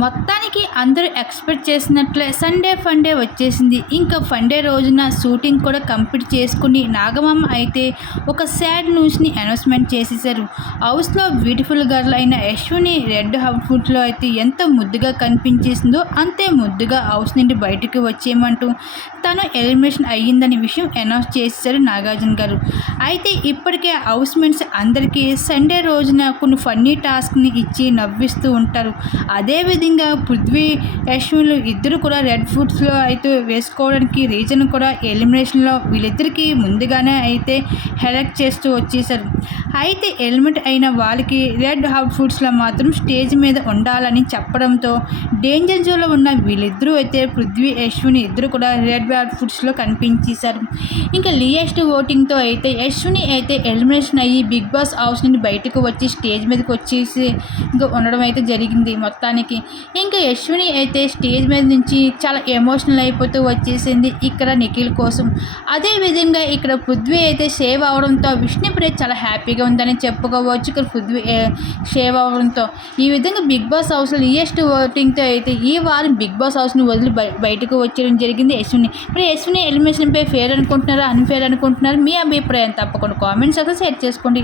మొత్తానికి అందరూ ఎక్స్పెక్ట్ చేసినట్లే సండే ఫండే వచ్చేసింది. ఇంకా ఫండే రోజున షూటింగ్ కూడా కంప్లీట్ చేసుకుని నాగమామ అయితే ఒక సాడ్ న్యూస్ని అనౌన్స్మెంట్ చేసేసారు. హౌస్లో బ్యూటిఫుల్ గర్ల్ అయిన యశ్విని రెడ్ అవుట్ఫిట్లో అయితే ఎంత ముద్దుగా కనిపించేసిందో అంతే ముద్దుగా హౌస్ నుండి బయటకు వచ్చేయమంటూ తను ఎలిమినేషన్ అయ్యిందనే విషయం అనౌన్స్ చేసేసారు నాగార్జున గారు. అయితే ఇప్పటికే హౌస్ మేట్స్ అందరికీ సండే రోజున కొన్ని ఫన్నీ టాస్క్ని ఇచ్చి నవ్విస్తూ ఉంటారు. అదేవిధంగా పృథ్వీ యశ్విన్లు ఇద్దరు కూడా రెడ్ ఫుడ్స్లో అయితే వేసుకోవడానికి రీజన్ కూడా ఎలిమినేషన్లో వీళ్ళిద్దరికీ ముందుగానే అయితే హెలెక్ట్ చేస్తూ వచ్చేసారు. అయితే ఎలిమినేట్ అయిన వాళ్ళకి రెడ్ అవుట్ ఫుడ్స్లో మాత్రం స్టేజ్ మీద ఉండాలని చెప్పడంతో డేంజర్ జోన్లో ఉన్న వీళ్ళిద్దరూ అయితే పృథ్వీ యశ్విని ఇద్దరు కూడా రెడ్ అవుట్ ఫుడ్స్లో కనిపించేశారు. ఇంకా లియెస్ట్ ఓటింగ్తో అయితే యశ్విని అయితే ఎలిమినేషన్ అయ్యి బిగ్ బాస్ హౌస్ నుండి బయటకు వచ్చి స్టేజ్ మీదకి వచ్చేసి ఇంకా ఉండడం అయితే జరిగింది. మొత్తానికి ఇంకా యశ్విని అయితే స్టేజ్ మీద నుంచి చాలా ఎమోషనల్ అయిపోతూ వచ్చేసింది ఇక్కడ నిఖిల్ కోసం. అదేవిధంగా ఇక్కడ పృథ్వీ అయితే సేవ్ అవడంతో విష్ణుప్రియ చాలా హ్యాపీగా ఉందని చెప్పుకోవచ్చు. ఇక్కడ పృథ్వీ సేవ్ అవడంతో ఈ విధంగా బిగ్ బాస్ హౌస్లో లియెస్ట్ ఓటింగ్తో అయితే ఈ వారం బిగ్ బాస్ హౌస్ని వదిలి బయటకు వచ్చేయడం జరిగింది యశ్విని. మరి యశ్విని ఎలిమినేషన్పై ఫేర్ అనుకుంటున్నారా అన్ఫేర్ అనుకుంటున్నారా? మీ అభిప్రాయం తప్పకుండా కామెంట్స్ అయితే షేర్ చేసుకోండి.